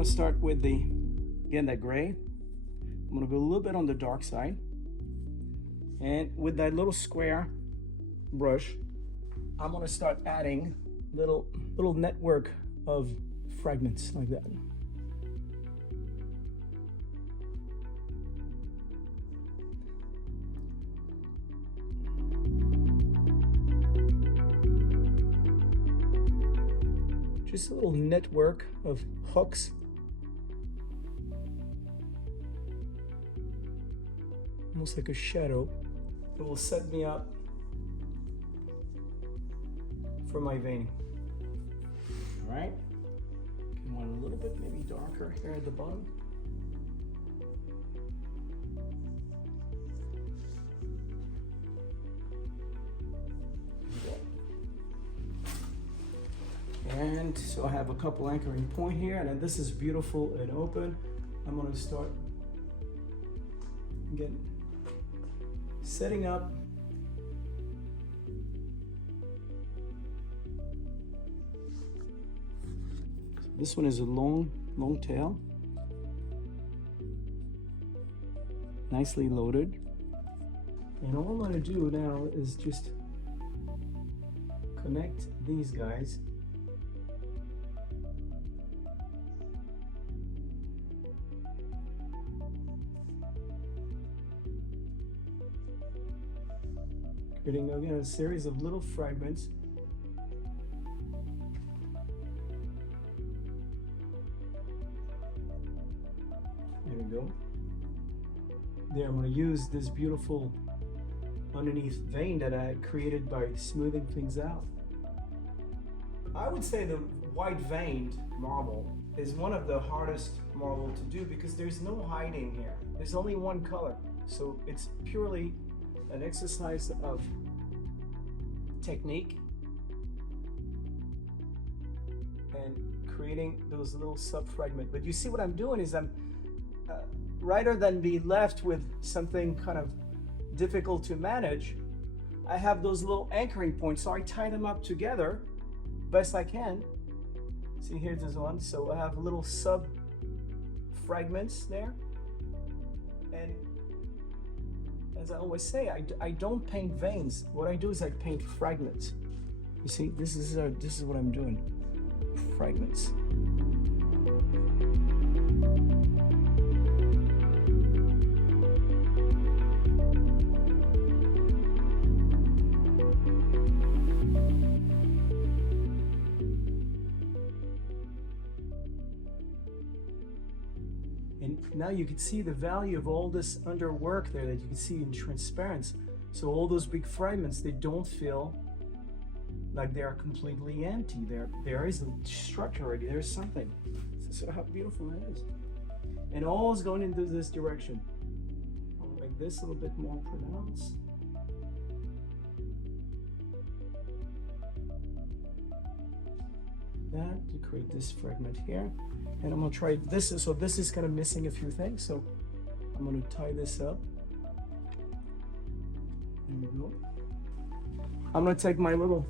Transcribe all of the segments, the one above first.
want to start with again, that gray. I'm going to go a little bit on the dark side. And with that little square brush, I'm going to start adding little network of fragments like that. Just a little network of hooks. Almost like a shadow. It will set me up for my veining. All right. I want a little bit maybe darker here at the bottom. And so I have a couple anchoring point here, and then this is beautiful and open. I'm going to start again setting up. This one is a long tail, nicely loaded. And all I'm going to do now is just connect these guys. Creating again a series of little fragments. There we go. There, I'm going to use this beautiful underneath vein that I created by smoothing things out. I would say the white veined marble is one of the hardest marble to do because there's no hiding here. There's only one color. So it's purely an exercise of technique and creating those little sub-fragments. But you see what I'm doing is I'm rather than be left with something kind of difficult to manage, I have those little anchoring points, so I tie them up together best I can. See, here's this one, so I have little sub-fragments there. And as I always say, I don't paint veins. What I do is I paint fragments. You see, this is what I'm doing. Fragments. Now you can see the value of all this underwork there that you can see in transparency. So all those big fragments, they don't feel like they are completely empty. There is a structure already, there's something. So how beautiful that is. And all is going into this direction. I'll make this a little bit more pronounced. That to create this fragment here. And I'm gonna try this, so this is kind of missing a few things, so I'm gonna tie this up. There we go. I'm gonna take my little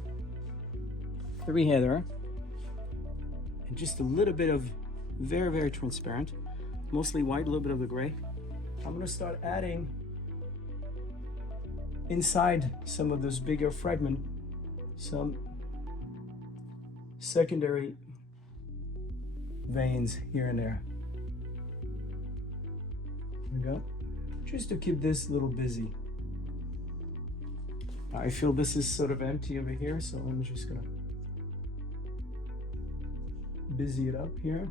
3-header and just a little bit of very transparent, mostly white, a little bit of the gray. I'm gonna start adding inside some of those bigger fragments, some secondary veins here and there. There we go. Just to keep this a little busy. I feel this is sort of empty over here, so I'm just gonna busy it up here.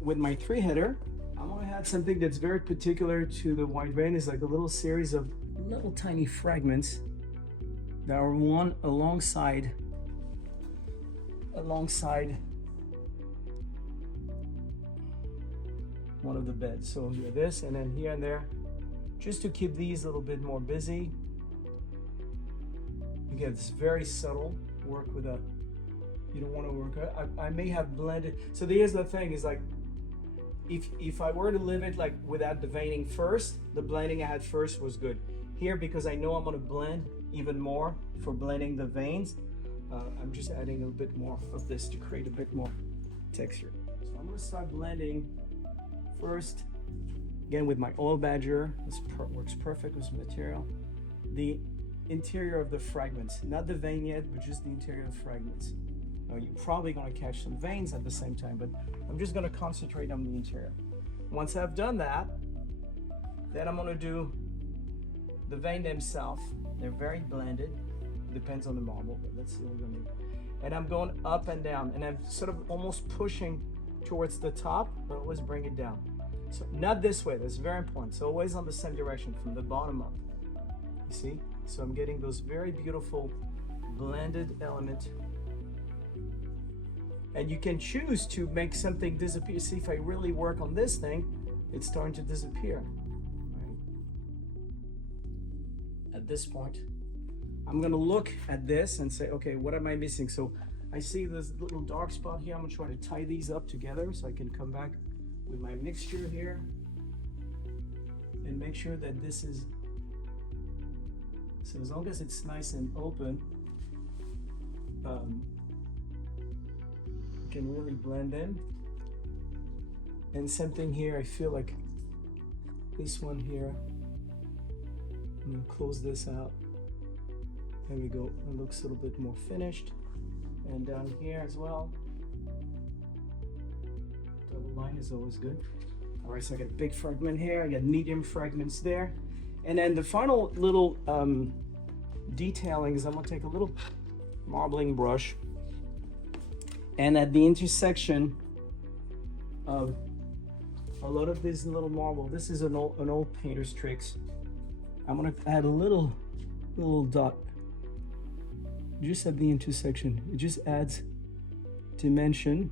With my 3-header, I'm gonna add something that's very particular to the white vein. It's like a little series of little tiny fragments that are one alongside one of the beds. So here this, and then here and there, just to keep these a little bit more busy. Again, it's very subtle work with a, you don't want to work, I may have blended. So here's the thing is like, if I were to leave it like without the veining first, the blending I had first was good. Here, because I know I'm going to blend even more for blending the veins, I'm just adding a little bit more of this to create a bit more texture. So I'm going to start blending first, again with my oil badger. This works perfect with material. The interior of the fragments, not the vein yet, but just the interior of the fragments. Now, you're probably going to catch some veins at the same time, but I'm just going to concentrate on the interior. Once I've done that, then I'm going to do the vein themselves. They're very blended. Depends on the marble, but let's see what we're going to do. And I'm going up and down, and I'm sort of almost pushing towards the top, but always bring it down. So not this way, that's very important. So always on the same direction, from the bottom up. You see? So I'm getting those very beautiful blended elements. And you can choose to make something disappear. See, if I really work on this thing, it's starting to disappear. Right? At this point, I'm gonna look at this and say, okay, what am I missing? So I see this little dark spot here. I'm gonna try to tie these up together so I can come back with my mixture here and make sure that this is, so as long as it's nice and open, you can really blend in. And same thing here, I feel like this one here, I'm gonna close this out. There we go, it looks a little bit more finished. And down here as well. Double line is always good. All right, so I got a big fragment here, I got medium fragments there. And then the final little detailing is I'm gonna take a little marbling brush, and at the intersection of a lot of this little marble, this is an old painter's tricks. I'm gonna add a little dot just at the intersection. It just adds dimension.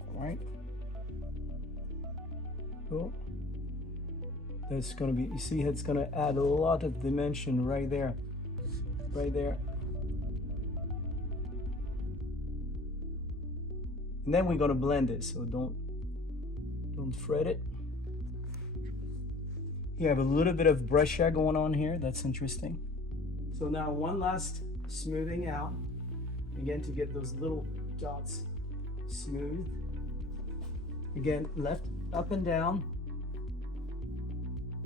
All right. Cool. That's gonna be, you see, it's gonna add a lot of dimension right there. Right there. And then we're gonna blend it, so don't fret it. You have a little bit of breche going on here. That's interesting. So now one last smoothing out, again, to get those little dots smooth. Again, left, up and down,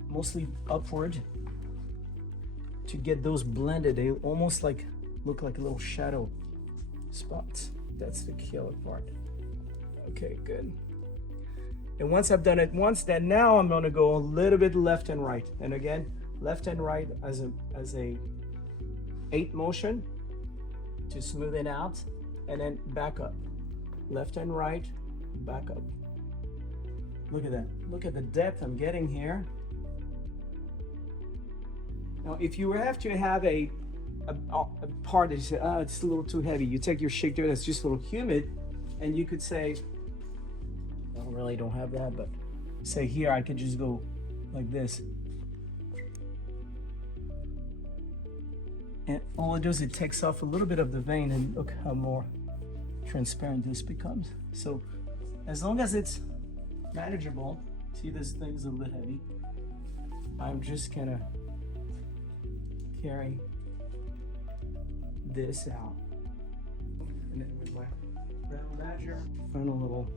mostly upward, to get those blended. They almost like look like a little shadow spots. That's the killer part. Okay, good. And once I've done it once, then now I'm going to go a little bit left and right. And again, left and right as a 8 motion to smooth it out, and then back up. Left and right, back up. Look at that. Look at the depth I'm getting here. Now, if you have to have a part that you say, oh, it's a little too heavy, you take your Chiqueteur that's just a little humid, and you could say, I really don't have that, but say here I could just go like this. And all it does, it takes off a little bit of the vein, and look how more transparent this becomes. So as long as it's manageable, see this thing's a little bit heavy, I'm just gonna carry this out. And then with my round badger, final little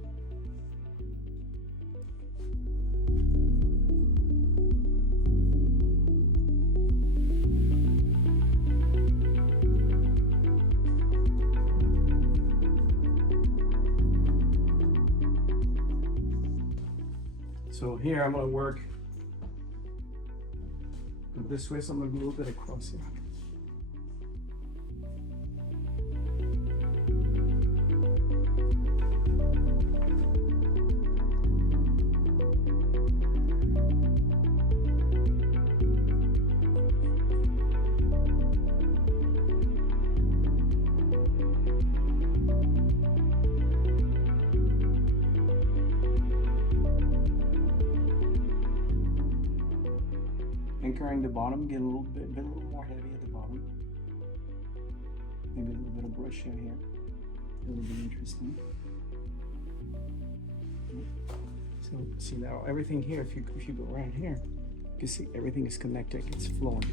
So here I'm going to work this way, so I'm going to do a little bit across here. Anchoring the bottom, get a little more heavy at the bottom. Maybe a little bit of brush here. It'll be interesting. So So see now everything here, if you go around here, you can see everything is connected, it's flowing.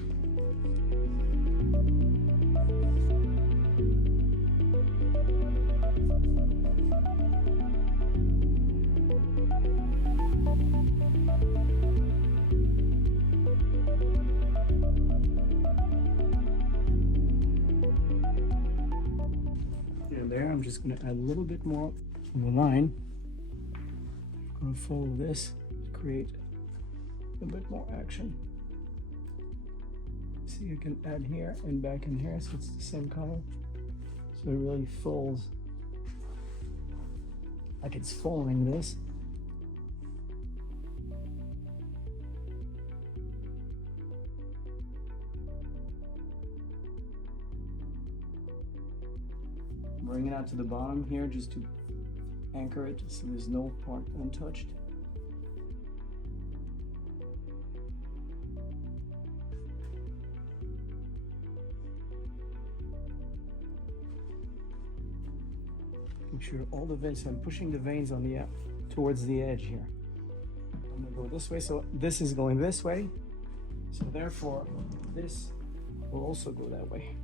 And there, I'm just going to add a little bit more of a line. I'm going to follow this to create a bit more action. See, you can add here and back in here, so it's the same color. So it really folds like it's following this. Bring it out to the bottom here just to anchor it so there's no part untouched. Make sure all the veins, I'm pushing the veins on the towards the edge here. I'm gonna go this way, so this is going this way, so therefore this will also go that way.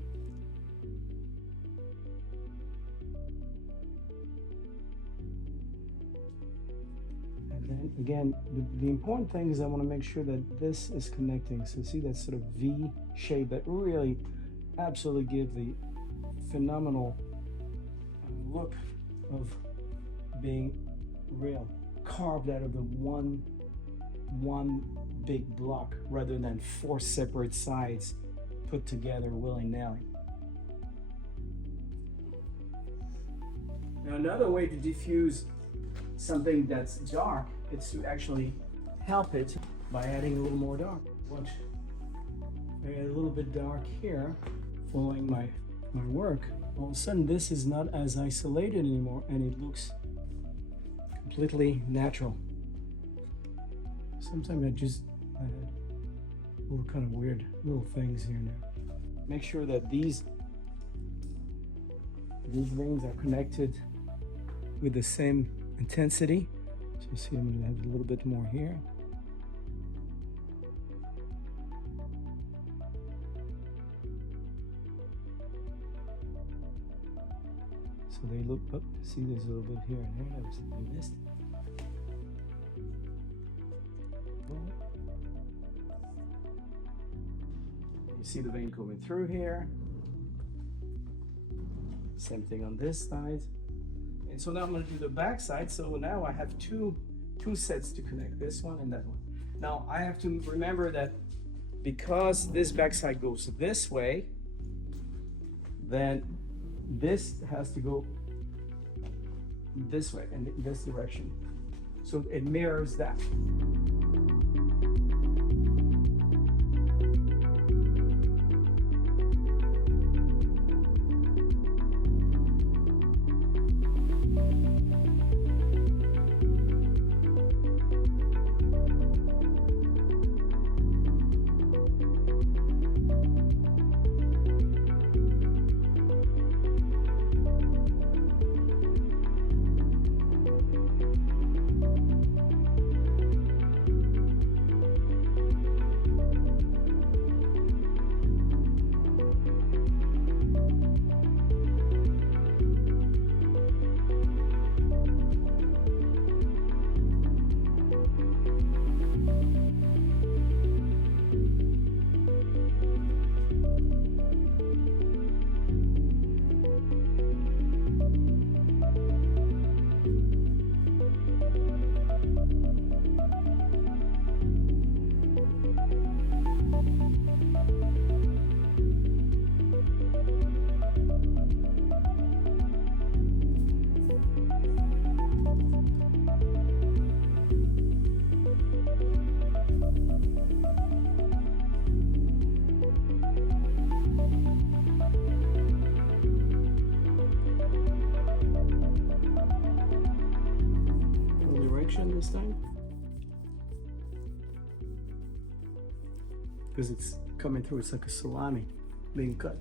Then again, the important thing is I want to make sure that this is connecting. So see that sort of V shape that really absolutely give the phenomenal look of being real, carved out of the one big block rather than 4 separate sides put together willy-nilly. Now another way to diffuse something that's dark, it's to actually help it by adding a little more dark. Watch, I add a little bit dark here, following my work. All of a sudden, this is not as isolated anymore, and it looks completely natural. Sometimes I just add little kind of weird little things here and there. Make sure that these veins are connected with the same intensity. So see, I'm going to have a little bit more here. So they look up. See, there's a little bit here and there that was missed. You see the vein coming through here. Same thing on this side. And so now I'm going to do the back side. So now I have two sets to connect, this one and that one. Now I have to remember that because this back side goes this way, then this has to go this way and in this direction. So it mirrors that. This time because it's coming through, it's like a salami being cut.